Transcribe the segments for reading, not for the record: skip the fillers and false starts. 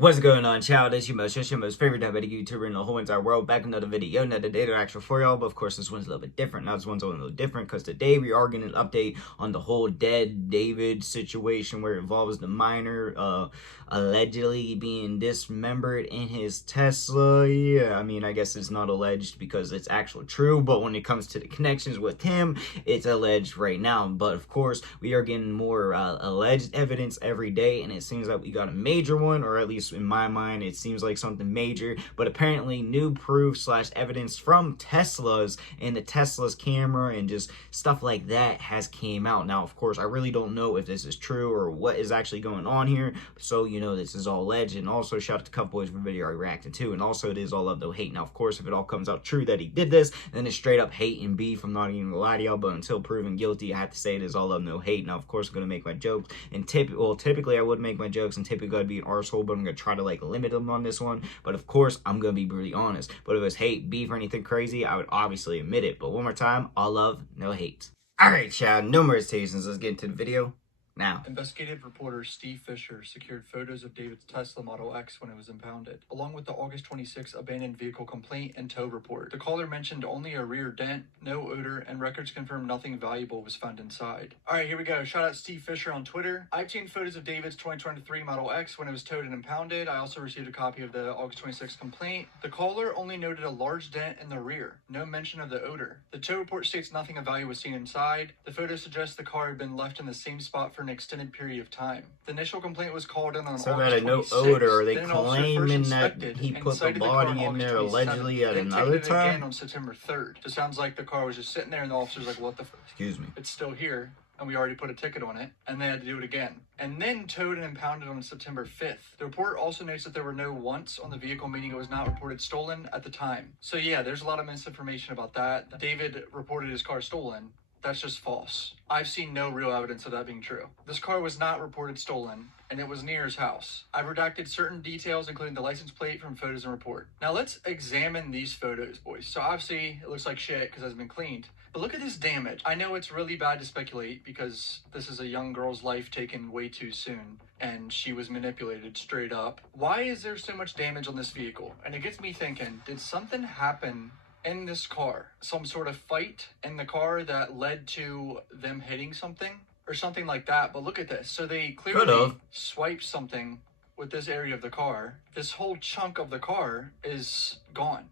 What's going on, child? It's your most favorite diabetic YouTuber in the whole entire world. Back another video, another data actual for y'all. But of course, this one's a little bit different. Now, this one's a little different because today we are getting an update on the whole dead David situation where it involves the minor allegedly being dismembered in his Tesla. Yeah, I mean, I guess it's not alleged because it's actually true. But when it comes to the connections with him, it's alleged right now. But of course, we are getting more alleged evidence every day, and it seems like we got a major one, or at least in my mind, it seems like something major. But apparently new proof / evidence from Tesla's and the Tesla's camera and just stuff like that has came out. Now, of course, I really don't know if this is true or what is actually going on here. So, you know, this is all alleged. And also, shout out to Cup Boys for the video I reacted to. And also, it is all love, no hate. Now, of course, if it all comes out true that he did this, then it's straight up hate and beef. I'm not even gonna lie to y'all, but until proven guilty, I have to say it is all love, no hate. Now, of course, I'm gonna make my jokes. And typically I would make my jokes, and typically I'd be an arsehole, but I'm gonna try to like limit them on this one. But of course, I'm gonna be brutally honest. But if it was hate, beef, or anything crazy, I would obviously admit it. But one more time, all love, no hate. Alright, child, no more hesitations. Let's get into the video now. Investigative reporter Steve Fisher secured photos of David's Tesla Model X when it was impounded, along with the August 26 abandoned vehicle complaint and tow report. The caller mentioned only a rear dent, no odor, and records confirmed nothing valuable was found inside. Alright, here we go. Shout out Steve Fisher on Twitter. I've seen photos of David's 2023 Model X when it was towed and impounded. I also received a copy of the August 26 complaint. The caller only noted a large dent in the rear, no mention of the odor. The tow report states nothing of value was seen inside. The photo suggests the car had been left in the same spot for an extended period of time. The initial complaint was called in on So August that no 26th. odor. Are they Then an officer claiming first that inspected he and put the cited body car in there August 27th, allegedly at then another ticketed again time? on September 3rd. So it sounds like the car was just sitting there and the officer's like, what the f? Excuse me. It's still here, and we already put a ticket on it, and they had to do it again. And then towed and impounded on September 5th. The report also notes that there were no wants on the vehicle, meaning it was not reported stolen at the time. So yeah, there's a lot of misinformation about that. David reported his car stolen. That's just false. I've seen no real evidence of that being true. This car was not reported stolen, and it was near his house. I've redacted certain details, including the license plate, from photos and report. Now let's examine these photos, boys. So obviously, it looks like shit because it hasn't been cleaned. But look at this damage. I know it's really bad to speculate because this is a young girl's life taken way too soon, and she was manipulated straight up. Why is there so much damage on this vehicle? And it gets me thinking, did something happen in this car? Some sort of fight in the car that led to them hitting something or something like that? But look at this. So they clearly swiped something with this area of the car. This whole chunk of the car is gone.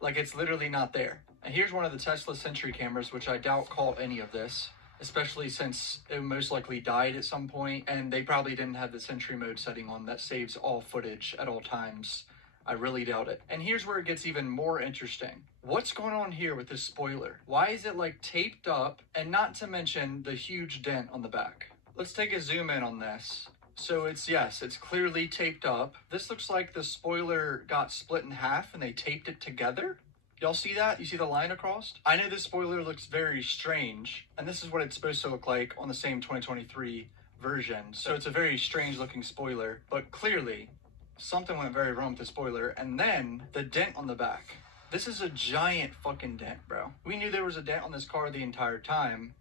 Like, it's literally not there. And here's one of the Tesla Sentry cameras, which I doubt caught any of this, especially since it most likely died at some point, and they probably didn't have the Sentry mode setting on that saves all footage at all times. I really doubt it. And here's where it gets even more interesting. What's going on here with this spoiler? Why is it like taped up, and not to mention the huge dent on the back? Let's take a zoom in on this. So it's clearly taped up. This looks like the spoiler got split in half and they taped it together. Y'all see that? You see the line across? I know this spoiler looks very strange, and this is what it's supposed to look like on the same 2023 version. So it's a very strange looking spoiler, but clearly something went very wrong with the spoiler. And then the dent on the back. This is a giant fucking dent, bro. We knew there was a dent on this car the entire time.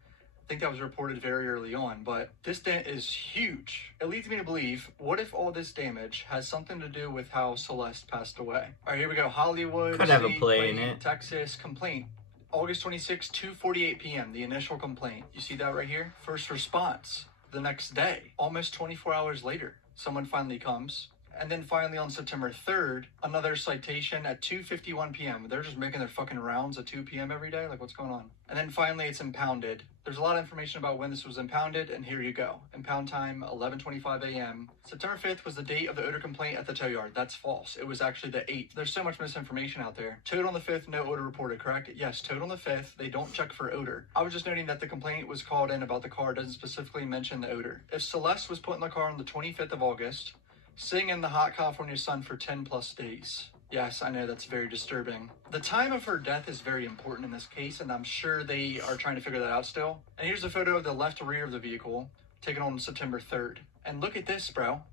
I think that was reported very early on, but this dent is huge. It leads me to believe, what if all this damage has something to do with how Celeste passed away? All right, here we go. Hollywood, could have a play in it. Texas, complaint. August 26, 2:48 p.m., the initial complaint. You see that right here? First response the next day, almost 24 hours later. Someone finally comes. And then finally on September 3rd, another citation at 2:51 p.m. They're just making their fucking rounds at 2 p.m. every day? Like, what's going on? And then finally it's impounded. There's a lot of information about when this was impounded, and here you go. Impound time, 11:25 a.m. September 5th was the date of the odor complaint at the tow yard. That's false. It was actually the 8th. There's so much misinformation out there. Towed on the 5th, no odor reported, correct? Yes, towed on the 5th. They don't check for odor. I was just noting that the complaint was called in about the car doesn't specifically mention the odor. If Celeste was put in the car on the 25th of August, sitting in the hot California sun for 10 plus days. Yes, I know that's very disturbing. The time of her death is very important in this case, and I'm sure they are trying to figure that out still. And here's a photo of the left rear of the vehicle, taken on September 3rd. And look at this, bro.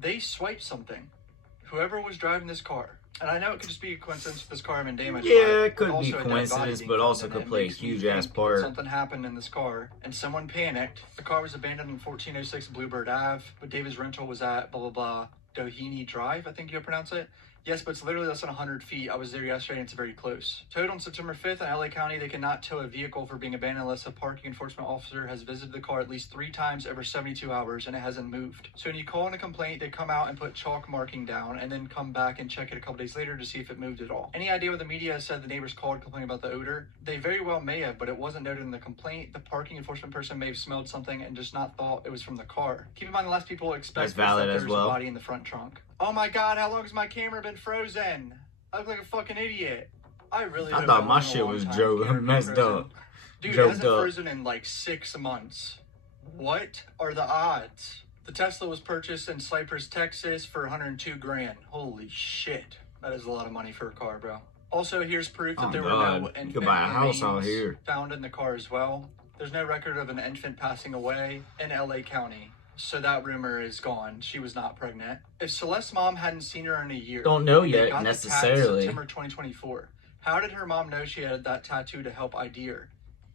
They swiped something. Whoever was driving this car. And I know it could just be a coincidence with this car having damage. Yeah, it could be coincidence, but also could play a huge ass part. Something happened in this car, and someone panicked. The car was abandoned on 1406 Bluebird Ave, but David's rental was at blah blah blah. Doheny Drive, I think you pronounce it. Yes, but it's literally less than 100 feet. I was there yesterday and it's very close. Towed on September 5th in LA County, they cannot tow a vehicle for being abandoned unless a parking enforcement officer has visited the car at least 3 times over 72 hours and it hasn't moved. So when you call in a complaint, they come out and put chalk marking down and then come back and check it a couple days later to see if it moved at all. Any idea what the media said the neighbors called complaining about the odor? They very well may have, but it wasn't noted in the complaint. The parking enforcement person may have smelled something and just not thought it was from the car. Keep in mind the last people expect is that there's a body in the front trunk. Oh my god, how long has my camera been frozen? I look like a fucking idiot. I thought my shit was messed up. Dude, it hasn't frozen in like 6 months. What are the odds? The Tesla was purchased in Cypress, Texas for 102 grand. Holy shit. That is a lot of money for a car, bro. Also, here's proof that there were no infant remains found in the car as well. There's no record of an infant passing away in LA County. So that rumor is gone. She was not pregnant. If Celeste's mom hadn't seen her in a year, don't know yet necessarily. September 2024. How did her mom know she had that tattoo to help ID her?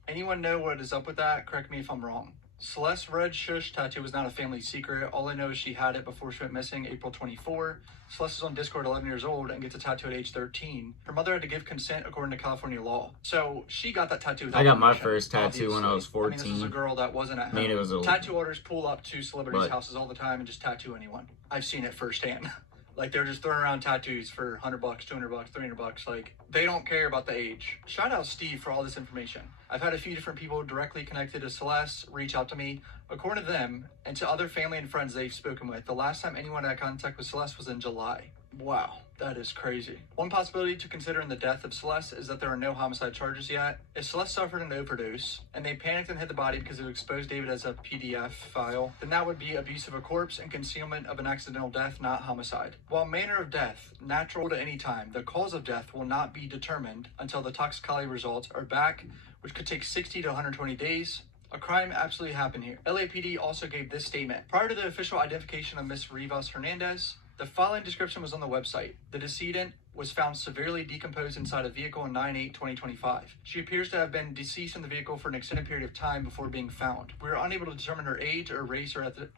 Anyone know what is up with that? Correct me if I'm wrong. Celeste's red shush tattoo was not a family secret. All I know is she had it before she went missing, April 24. Celeste is on Discord 11 years old and gets a tattoo at age 13. Her mother had to give consent according to California law. So she got that tattoo without I got my permission, first tattoo when I was 14. I mean, this was a girl that wasn't at home. It was tattoo artists pull up to celebrities' houses all the time and just tattoo anyone. I've seen it firsthand. Like, they're just throwing around tattoos for $100, $200, $300. Like, they don't care about the age. Shout out Steve for all this information. I've had a few different people directly connected to Celeste reach out to me. According to them, and to other family and friends they've spoken with, the last time anyone had contact with Celeste was in July. Wow, that is crazy. One possibility to consider in the death of Celeste is that there are no homicide charges yet. If Celeste suffered an overdose, and they panicked and hid the body because it would expose David as a PDF file, then that would be abuse of a corpse and concealment of an accidental death, not homicide. While manner of death, natural to any time, the cause of death will not be determined until the toxicology results are back, which could take 60 to 120 days. A crime absolutely happened here. LAPD also gave this statement. Prior to the official identification of Miss Rivas Hernandez, the following description was on the website. The decedent was found severely decomposed inside a vehicle on 9/8/2025. She appears to have been deceased in the vehicle for an extended period of time before being found. We are unable to determine her age or race or ethnicity.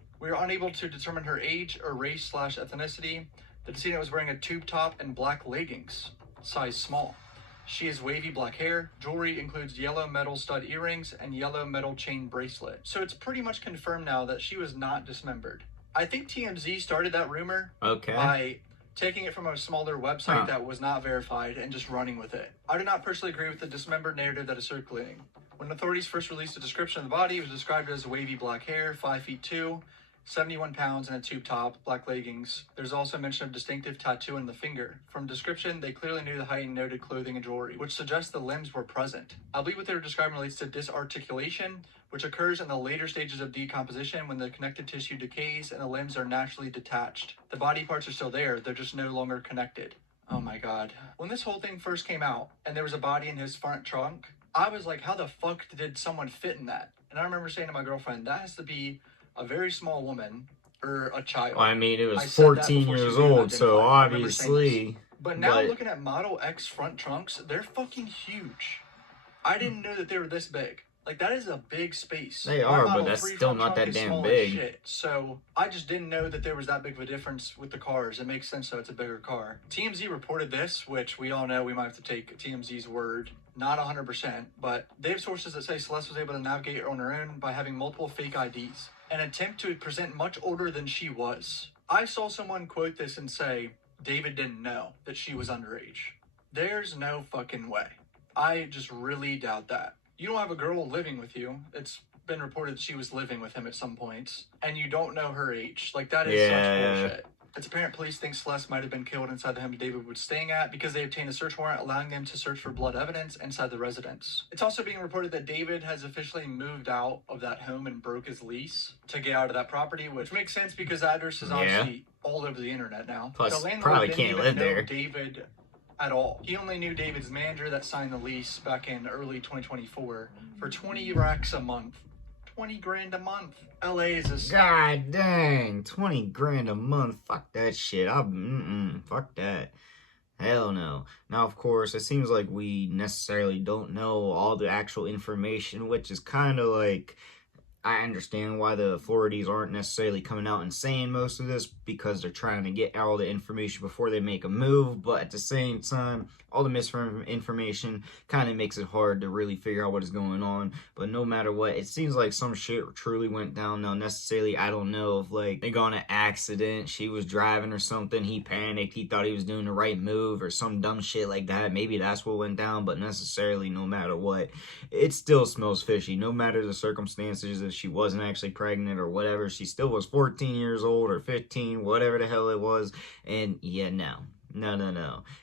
The decedent was wearing a tube top and black leggings, size small. She has wavy black hair. Jewelry includes yellow metal stud earrings and yellow metal chain bracelet. So it's pretty much confirmed now that she was not dismembered. I think TMZ started that rumor by taking it from a smaller website that was not verified and just running with it. I do not personally agree with the dismembered narrative that is circulating. When authorities first released a description of the body, it was described as wavy black hair, 5'2", 71 pounds, and a tube top, black leggings. There's also mention of distinctive tattoo in the finger. From description, they clearly knew the height and noted clothing and jewelry, which suggests the limbs were present. I believe what they were describing relates to disarticulation, which occurs in the later stages of decomposition when the connective tissue decays and the limbs are naturally detached. The body parts are still there, they're just no longer connected. Oh my god. When this whole thing first came out, and there was a body in his front trunk, I was like, how the fuck did someone fit in that? And I remember saying to my girlfriend, that has to be a very small woman or a child. Well, I mean, it was 14 years old, so obviously. But now looking at Model X front trunks, they're fucking huge. I didn't know that they were this big. Like, that is a big space. They are, but that's still not that damn big. So I just didn't know that there was that big of a difference with the cars. It makes sense, though. It's a bigger car. TMZ reported this, which we all know we might have to take TMZ's word. Not 100%, but they have sources that say Celeste was able to navigate on her own by having multiple fake IDs. An attempt to present much older than she was. I saw someone quote this and say, David didn't know that she was underage. There's no fucking way. I just really doubt that. You don't have a girl living with you. It's been reported that she was living with him at some points, and you don't know her age. Like, that is such bullshit. It's apparent police think Celeste might have been killed inside the home David was staying at because they obtained a search warrant allowing them to search for blood evidence inside the residence. It's also being reported that David has officially moved out of that home and broke his lease to get out of that property, which makes sense because the address is obviously all over the internet now. Plus, the landlord probably didn't can't even live know there. David at all. He only knew David's manager that signed the lease back in early 2024 for 20 racks a month. 20 grand a month. LA is a... God dang, 20 grand a month. Fuck that shit. Fuck that. Hell no. Now, of course, it seems like we necessarily don't know all the actual information, which is kind of like I understand why the authorities aren't necessarily coming out and saying most of this, because they're trying to get all the information before they make a move, but at the same time, all the misinformation kind of makes it hard to really figure out what is going on. But no matter what, it seems like some shit truly went down. Now, necessarily, I don't know if, like, they got in an accident, she was driving or something, he panicked, he thought he was doing the right move, or some dumb shit like that. Maybe that's what went down, but necessarily, no matter what, it still smells fishy. No matter the circumstances, if she wasn't actually pregnant or whatever, she still was 14 years old or 15, whatever the hell it was. And yeah, no.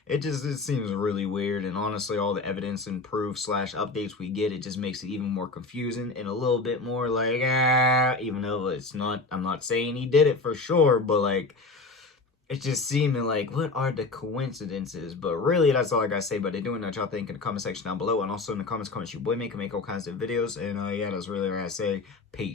It seems really weird, and honestly, all the evidence and proof slash updates we get, it just makes it even more confusing and a little bit more like, even though it's not, I'm not saying he did it for sure, but like, it's just seeming like, what are the coincidences? But really, that's all I gotta say. But they doing that, y'all think in the comment section down below, and also in the comments, your boy make all kinds of videos, and yeah, that's really what I say. Peace.